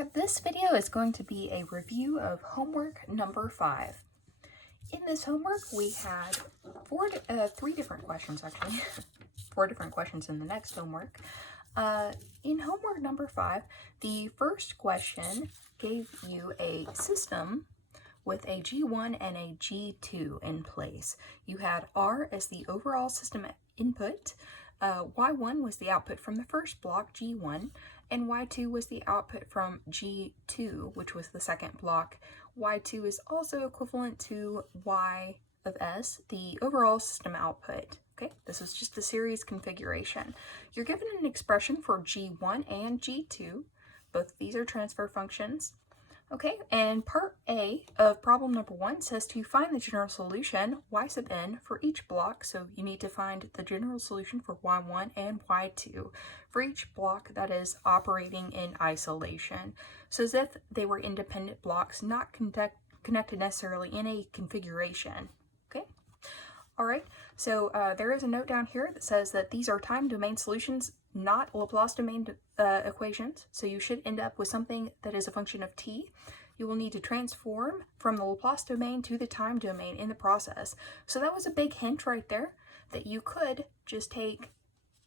there. This video is going to be a review of homework number 5. In this homework, we had three different questions, actually. 4 different questions in the next homework. In homework number 5, the first question gave you a system with a G1 and a G2 in place. You had R as the overall system input, Y1 was the output from the first block, G1, and Y2 was the output from G2, which was the second block. Y2 is also equivalent to Y of S, the overall system output. Okay, this is just the series configuration. You're given an expression for G1 and G2. Both of these are transfer functions. Okay, and part A of problem number 1 says to find the general solution, y sub n, for each block. So you need to find the general solution for y1 and y2 for each block that is operating in isolation. So as if they were independent blocks, not connected necessarily in a configuration. Okay, all right, so there is a note down here that says that these are time domain solutions, not Laplace domain equations. So you should end up with something that is a function of t. You will need to transform from the Laplace domain to the time domain in the process. So that was a big hint right there that you could just take,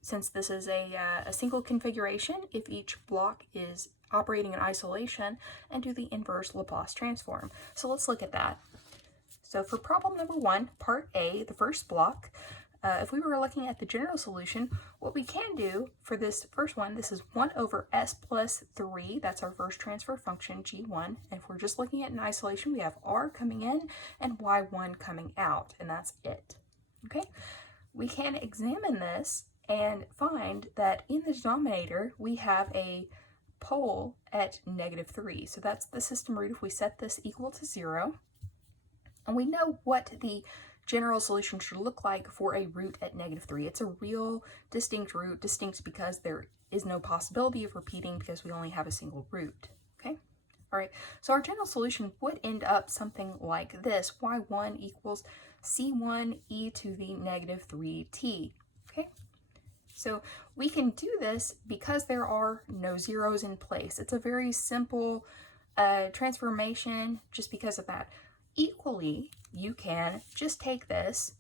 since this is a single configuration, if each block is operating in isolation, and do the inverse Laplace transform. So let's look at that. So for problem number 1, part A, the first block, if we were looking at the general solution, what we can do for this first one, this is 1 over s plus 3. That's our first transfer function, G1. And if we're just looking at an isolation, we have r coming in and y1 coming out, and that's it. Okay, we can examine this and find that in the denominator, we have a pole at -3. So that's the system root if we set this equal to 0. And we know what the general solution should look like for a root at -3. It's a real distinct root, distinct because there is no possibility of repeating because we only have a single root. Okay, all right, so our general solution would end up something like this: y1 equals c1 e to the -3t. Okay, so we can do this because there are no zeros in place. It's a very simple transformation just because of that. Equally, you can just take this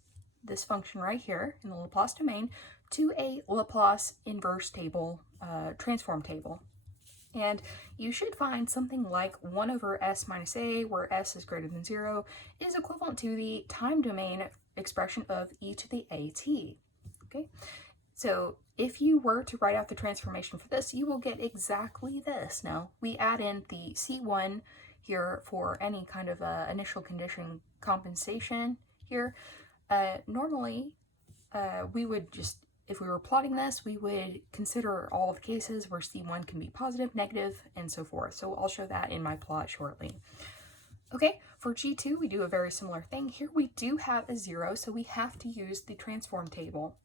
function right here in the Laplace domain to a Laplace inverse table, transform table. And you should find something like 1 over s minus a, where s is greater than 0, is equivalent to the time domain expression of e to the at. Okay, so if you were to write out the transformation for this, you will get exactly this. Now, we add in the c1 here for any kind of initial condition compensation here. Normally, we would just, if we were plotting this, we would consider all of the cases where C1 can be positive, negative, and so forth. So I'll show that in my plot shortly. Okay, for G2, we do a very similar thing. Here we do have a 0, so we have to use the transform table.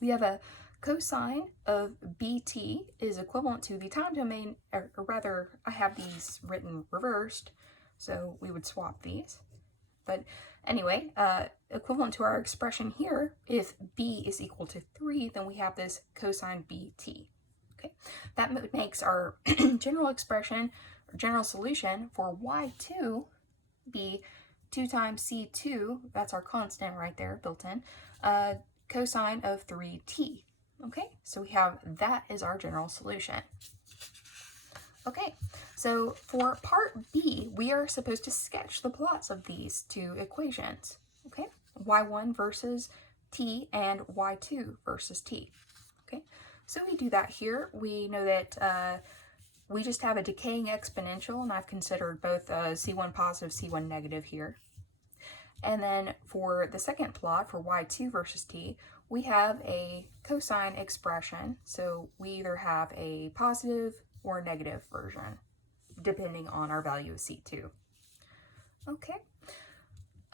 We have a cosine of bt is equivalent to the time domain, or rather, I have these written reversed, so we would swap these. But anyway, equivalent to our expression here, if b is equal to 3, then we have this cosine bt. Okay, that makes our general expression, or general solution for y2 be 2 times c2, that's our constant right there built in, cosine of 3t. Okay, so we have that as our general solution. Okay, so for part B, we are supposed to sketch the plots of these two equations. Okay, y1 versus t and y2 versus t. Okay, so we do that here. We know that we just have a decaying exponential, and I've considered both c1 positive, c1 negative here. And then for the second plot, for y2 versus t, we have a cosine expression. So we either have a positive or negative version, depending on our value of c2. Okay.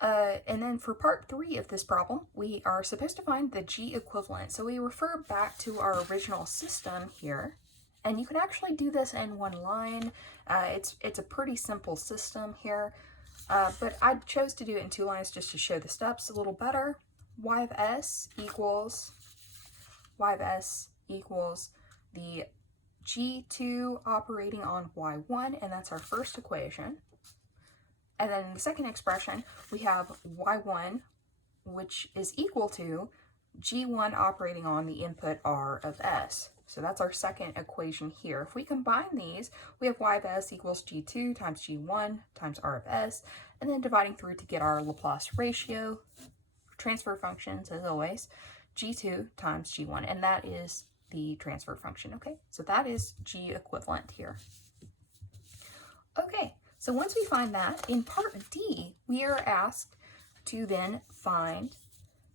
And then for part 3 of this problem, we are supposed to find the G equivalent. So we refer back to our original system here. And you can actually do this in one line. It's a pretty simple system here. But I chose to do it in 2 lines just to show the steps a little better. Y of s equals the G2 operating on Y1, and that's our first equation. And then in the second expression, we have Y1, which is equal to G1 operating on the input R of S. So that's our second equation here. If we combine these, we have Y of S equals G2 times G1 times R of S, and then dividing through to get our Laplace ratio, transfer functions as always, G2 times G1, and that is the transfer function, okay? So that is G equivalent here. Okay, so once we find that, in part D, we are asked to then find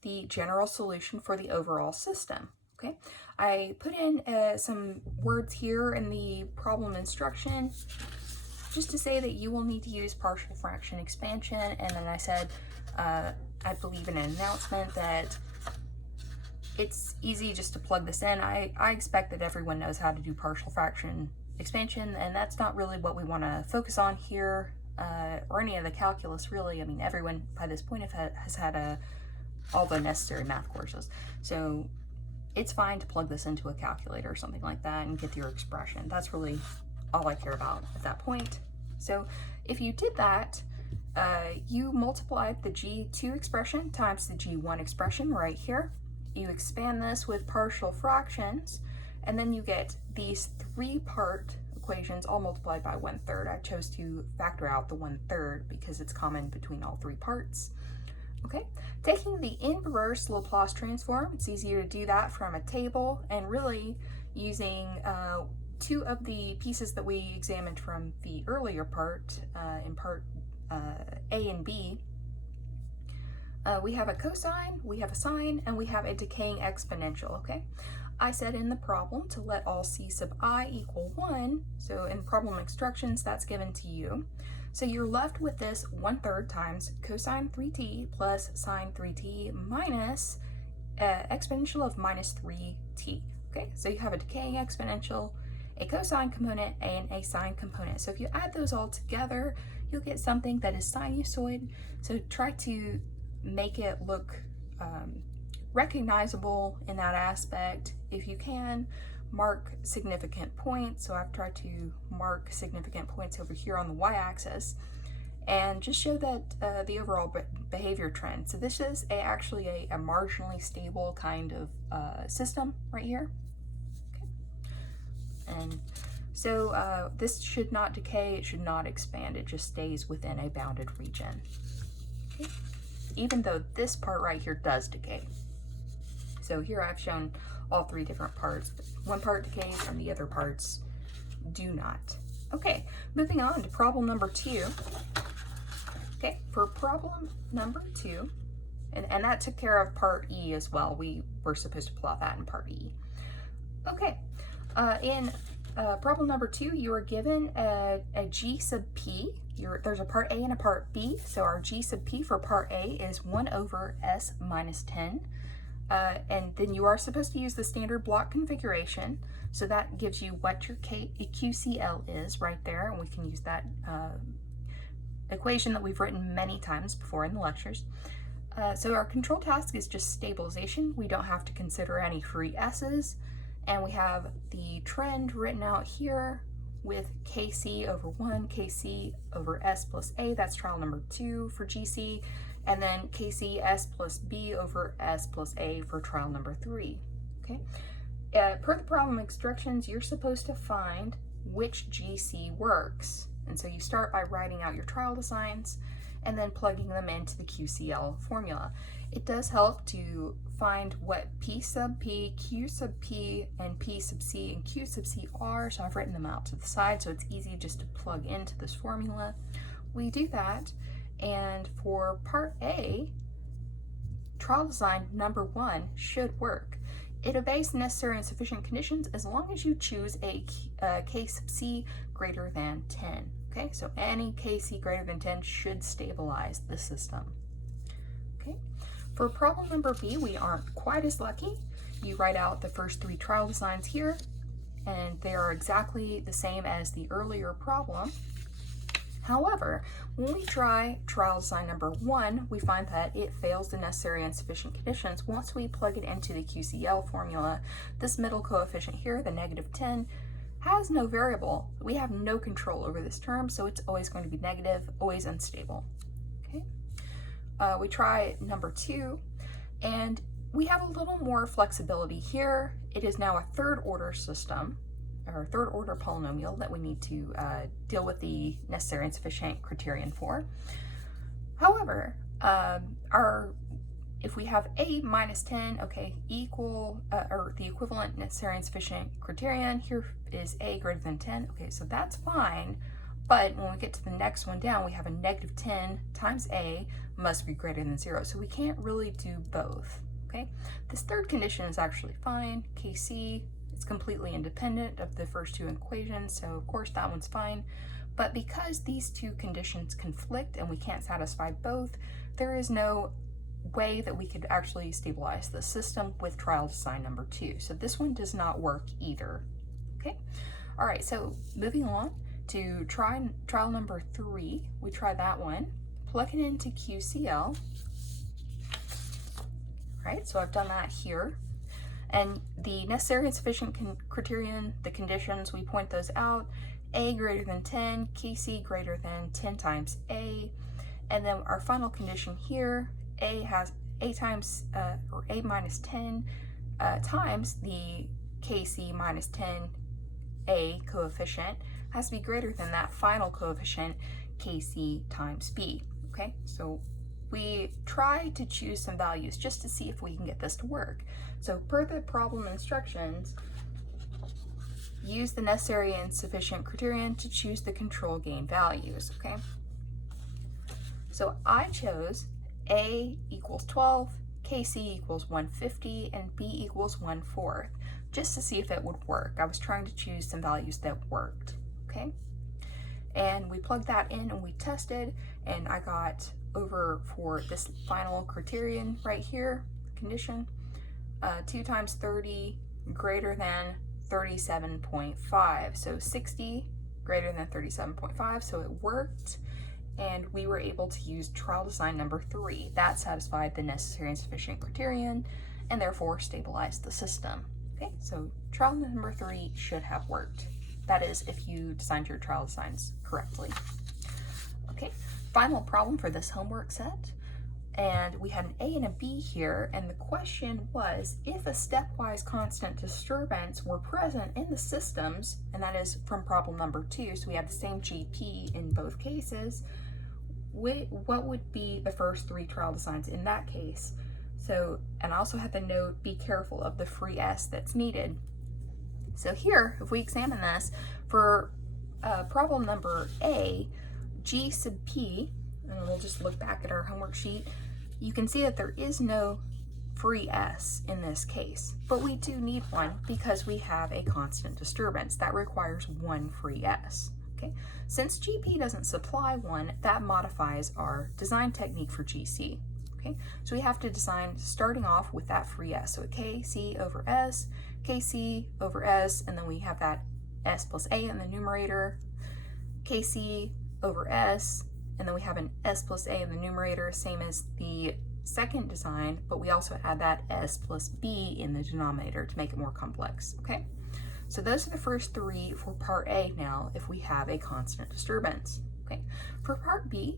the general solution for the overall system, okay? I put in some words here in the problem instruction just to say that you will need to use partial fraction expansion, and then I said, I believe in an announcement that it's easy just to plug this in. I expect that everyone knows how to do partial fraction expansion, and that's not really what we want to focus on here, or any of the calculus really. I mean, everyone by this point has had all the necessary math courses, so it's fine to plug this into a calculator or something like that and get your expression. That's really all I care about at that point. So if you did that, you multiplied the G2 expression times the G1 expression right here. You expand this with partial fractions, and then you get these three-part equations all multiplied by 1/3. I chose to factor out the 1/3 because it's common between all three parts. Okay, taking the inverse Laplace transform, it's easier to do that from a table, and really using two of the pieces that we examined from the earlier part, in part A and B. We have a cosine, we have a sine, and we have a decaying exponential, okay? I said in the problem to let all c sub I equal 1, so in problem instructions, that's given to you. So you're left with this 1/3 times cosine 3t plus sine 3t minus exponential of minus 3t, okay? So you have a decaying exponential, a cosine component, and a sine component. So if you add those all together, you'll get something that is sinusoid. So try to make it look recognizable in that aspect. If you can, mark significant points. So I've tried to mark significant points over here on the y-axis and just show that the overall behavior trend. So this is actually a marginally stable kind of system right here. Okay. And so this should not decay, it should not expand, it just stays within a bounded region. Okay. Even though this part right here does decay. So here I've shown all three different parts. One part decays and the other parts do not. Okay, moving on to problem number 2. Okay, for problem number 2, and that took care of part E as well. We were supposed to plot that in part E. Okay, in problem number 2, you are given a G sub P. There's a part A and a part B, so our G sub P for part A is 1 over S minus 10. And then you are supposed to use the standard block configuration, so that gives you what your QCL is right there, and we can use that equation that we've written many times before in the lectures. So our control task is just stabilization. We don't have to consider any free S's, and we have the trend written out here with KC over 1, KC over S plus A, that's trial number 2 for GC, and then KC S plus B over S plus A for trial number 3, okay? Per the problem instructions, you're supposed to find which GC works. And so you start by writing out your trial designs and then plugging them into the QCL formula. It does help to find what P sub P, Q sub P, and P sub C and Q sub C are, so I've written them out to the side so it's easy just to plug into this formula. We do that, and for part A, trial design number 1 should work. It obeys the necessary and sufficient conditions as long as you choose a K sub C greater than 10. Okay, so any KC greater than 10 should stabilize the system. Okay, for problem number B, we aren't quite as lucky. You write out the first 3 trial designs here, and they are exactly the same as the earlier problem. However, when we try trial design number 1, we find that it fails the necessary and sufficient conditions once we plug it into the QCL formula. This middle coefficient here, the -10, has no variable. We have no control over this term, so it's always going to be negative, always unstable. Okay. We try number 2, and we have a little more flexibility here. It is now a third order system, or third order polynomial that we need to deal with the necessary and sufficient criterion for. However, if we have a minus 10, okay, or the equivalent necessary and sufficient criterion here is a greater than 10. Okay, so that's fine. But when we get to the next one down, we have a negative 10 times a must be greater than 0. So we can't really do both. Okay, this third condition is actually fine. KC is completely independent of the first 2 equations, so of course that one's fine. But because these 2 conditions conflict and we can't satisfy both, there is no way that we could actually stabilize the system with trial design number 2. So this one does not work either. Okay, all right, so moving on to trial number 3, we try that one, plug it into QCL. Right, so I've done that here. And the necessary and sufficient criterion, the conditions, we point those out. A greater than 10, KC greater than 10 times A. And then our final condition here, A has A times, or A minus 10 times the KC minus 10 A coefficient has to be greater than that final coefficient KC times B. Okay, so we try to choose some values just to see if we can get this to work. So per the problem instructions, use the necessary and sufficient criterion to choose the control gain values, okay? So I chose A equals 12, KC equals 150, and B equals 1/4, just to see if it would work. I was trying to choose some values that worked, okay? And we plugged that in and we tested, and I got over for this final criterion right here, condition, 2 times 30 greater than 37.5. So 60 greater than 37.5, so it worked. And we were able to use trial design number 3. That satisfied the necessary and sufficient criterion and therefore stabilized the system. Okay, so trial number 3 should have worked. That is, if you designed your trial designs correctly. Okay, final problem for this homework set. And we had an A and a B here, and the question was, if a stepwise constant disturbance were present in the systems, and that is from problem number 2, so we have the same GP in both cases, what would be the first 3 trial designs in that case? So, and I also had the note, be careful of the free S that's needed. So here, if we examine this, for problem number A, G sub P, and we'll just look back at our homework sheet, you can see that there is no free S in this case, but we do need one because we have a constant disturbance that requires one free S. Okay, since GP doesn't supply one, that modifies our design technique for GC. Okay, so we have to design starting off with that free S. So KC over S, KC over S, and then we have that S plus A in the numerator, KC over S, and then we have an S plus A in the numerator, same as the second design, but we also add that S plus B in the denominator to make it more complex, okay? So those are the first 3 for part A now, if we have a constant disturbance, okay? For part B,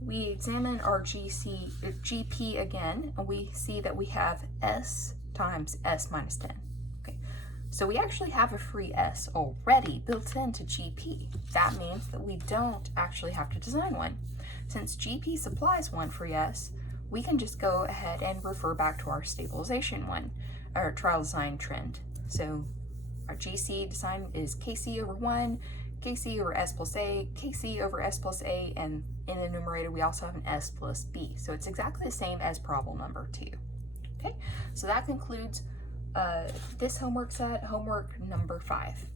we examine our GP again, and we see that we have S times S minus 10, okay? So we actually have a free S already built into GP. That means that we don't actually have to design one. Since GP supplies one free S, we can just go ahead and refer back to our stabilization one, our trial design trend. So our GC design is KC over 1, KC over S plus A, KC over S plus A, and in the numerator we also have an S plus B. So it's exactly the same as problem number 2. Okay, so that concludes this homework set, homework number 5.